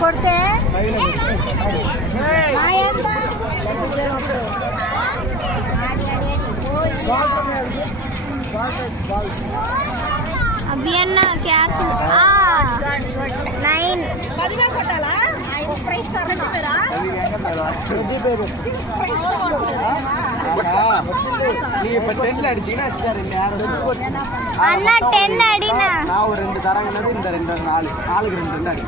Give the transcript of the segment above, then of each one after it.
ಕೊಡ್ತೆ अभी है ना क्या 9 அண்ணா 10 அடினா நான் ஒரு 2 தரங்கனது இந்த 2 4 4க்கு 2 அடி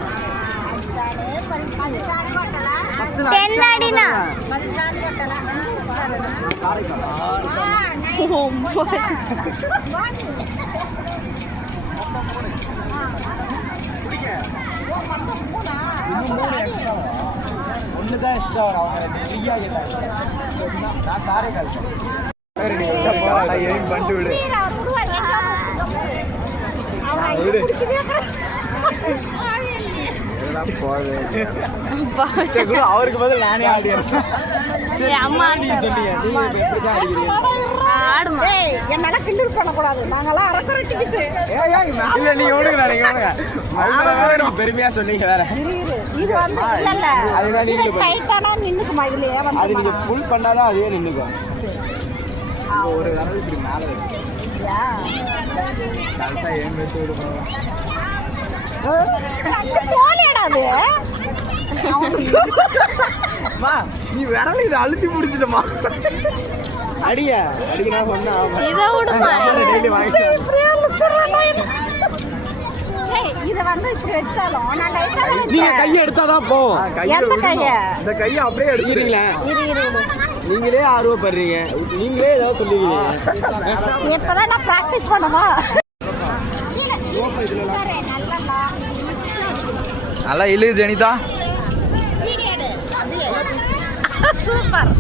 10 அடினா ஒண்ணுதான் எக்ஸ்ட்ரா வரும் அவங்க ஃப்ரீயா கேட்டாங்க நான் சாரே கால் பண்ணிட்டு விடு அவருக்கு பதில் நானே ஆடியேன் அம்மா என்னால கிண்டல் பண்ணக்கூடாது நாங்கெல்லாம் அரக்கரை டிக்கெட்டு இல்ல நீங்க ஓடுங்க நீங்க பெருமையா சொன்னீங்க வேற இது வந்து இல்ல அதுதான் நீங்க டைட்டானா நின்னுக்குமா இதுலயே வந்து அது நீங்க புல் பண்ணாதான் அதுவே நின்னுக்கும் ஒரு தடவை இப்படி மேல யா கரெக்டா ஏன் பேச விடுவோம் போலேடா அது மா நீ விரல இத அழுத்தி புடிச்சிட்டமா அடியா அடினா சொன்னா இத விடுமா டெய்லி வாங்கிட்டு இத வந்து இப்படி வெச்சாலும் நான் டைட்டா நீங்க கை எடுத்தாதான் போவும் எந்த கைய இந்த கைய அப்படியே எடுக்கிறீங்களா இரு நீங்களே ஆர்வப்படுறீங்க நீங்களே ஏதாவது சொல்லுவீங்க இப்பதான் நான் பிராக்டிஸ் பண்ணவா நல்லா இழு ஜெனிதா சூப்பர்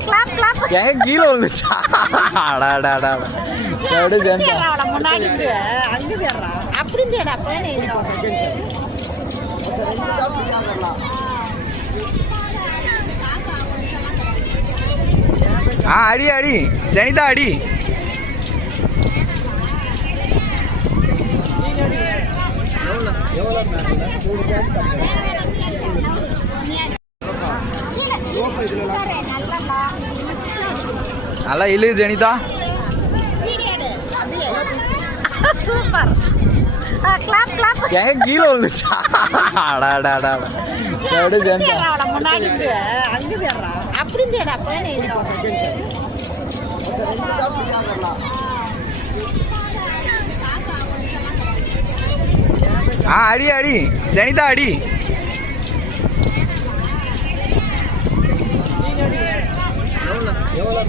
கிளாப் கிளாப் ஏன் கீழே விழுந்துச்சா அடாடாடா சரி ஜெனிதா அவள முன்னாடி அங்க தேடுறா அப்படி தேடா அப்பதானே அடி அடி ஜெனிதா அடி நல்லா இழு ஜெனிதா சூப்பர் கிளாப் கிளாப் ஏன் கீழே விழுந்துச்சா அடாடாடா சரி ஜெனிதா அவள முன்னாடி அங்க தேடுறா அப்படி தேடா அப்பதானே அடி அடி ஜெனிதா அடி எவ்வளோ